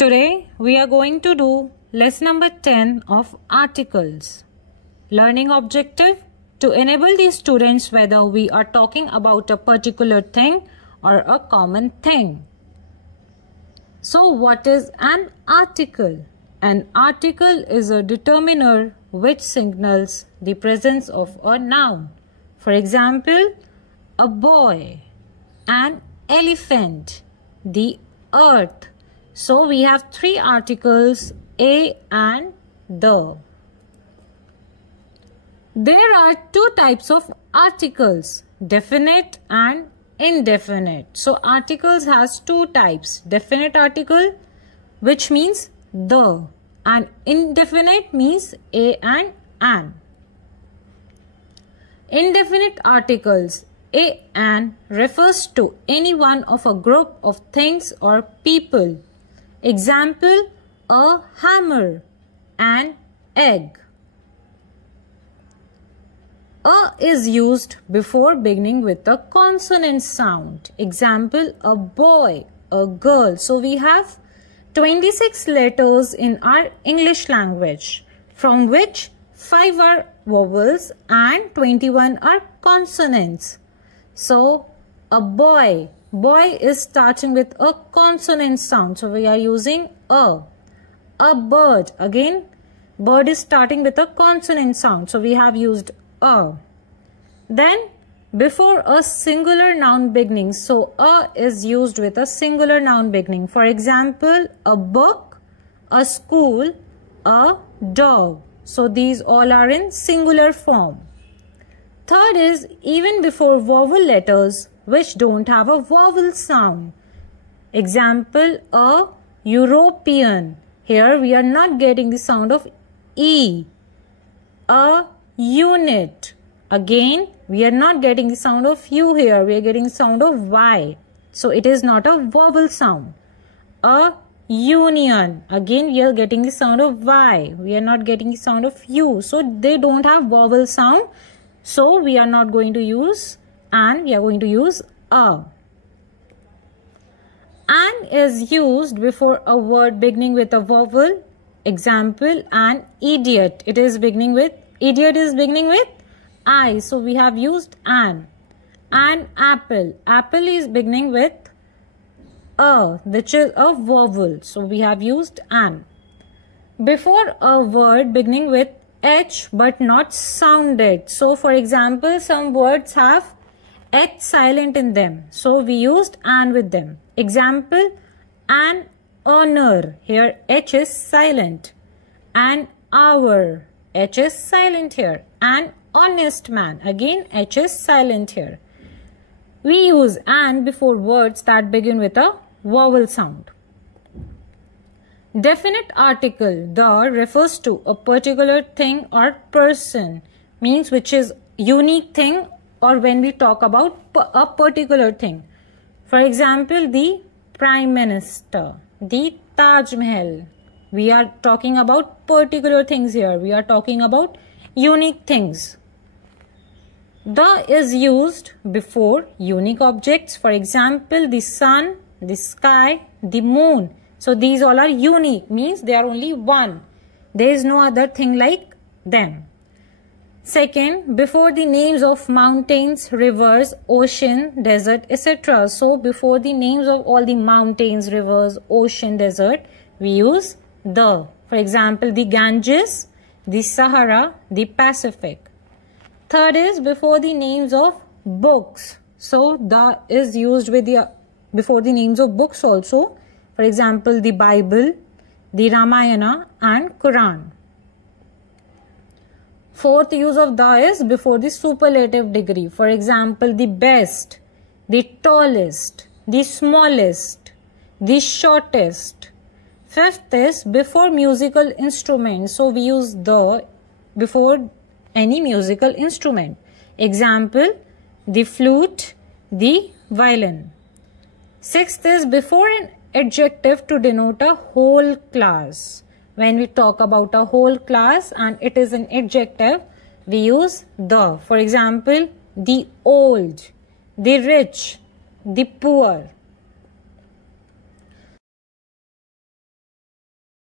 Today we are going to do lesson number 10 of articles. Learning objective to enable the students whether we are talking about a particular thing or a common thing. So what is an article? An article is a determiner which signals the presence of a noun. For example, a boy, an elephant, the earth. So we have three articles, a and the. There are two types of articles, definite and indefinite. So articles has two types, definite article which means the, and indefinite means a and an. Indefinite articles a and refers to any one of a group of things or people. Example, a hammer, an egg. A is used before beginning with a consonant sound. Example, a boy, a girl. So we have 26 letters in our English language, from which 5 are vowels and 21 are consonants. So a boy, boy is starting with a consonant sound. So we are using a. A bird, again bird is starting with a consonant sound. So we have used a. Then before a singular noun beginning, so a is used with a singular noun beginning. For example, a book, a school, a dog. So these all are in singular form. Third is even before vowel letters which don't have a vowel sound. Example, a European. Here we are not getting the sound of E. A unit. Again, we are not getting the sound of U here. We are getting the sound of Y. So it is not a vowel sound. A union. Again, we are getting the sound of Y. We are not getting the sound of U. So they don't have vowel sound. So we are not going to use and, we are going to use a. An is used before a word beginning with a vowel. Example, an idiot. It is beginning with, idiot is beginning with I. So we have used an. An apple. Apple is beginning with a, which is a vowel. So we have used an. Before a word beginning with H but not sounded. So for example, some words have H silent in them. So we used an with them. Example, an honor. Here H is silent. An hour. H is silent here. An honest man. Again H is silent here. We use an before words that begin with a vowel sound. Definite article, the, refers to a particular thing or person, means which is unique thing, or when we talk about a particular thing. For example, the Prime Minister, the Taj Mahal. We are talking about particular things here. We are talking about unique things. The is used before unique objects. For example, the sun, the sky, the moon. So these all are unique, means they are only one. There is no other thing like them. Second, before the names of mountains, rivers, ocean, desert, etc. So before the names of all the mountains, rivers, ocean, desert, we use the. For example, the Ganges, the Sahara, the Pacific. Third is before the names of books. So the is used with the before the names of books also. For example, the Bible, the Ramayana and Quran. Fourth use of the is before the superlative degree. For example, the best, the tallest, the smallest, the shortest. Fifth is before musical instrument. So we use the before any musical instrument. Example, the flute, the violin. Sixth is before an adjective to denote a whole class. When we talk about a whole class and it is an adjective, we use the. For example, the old, the rich, the poor.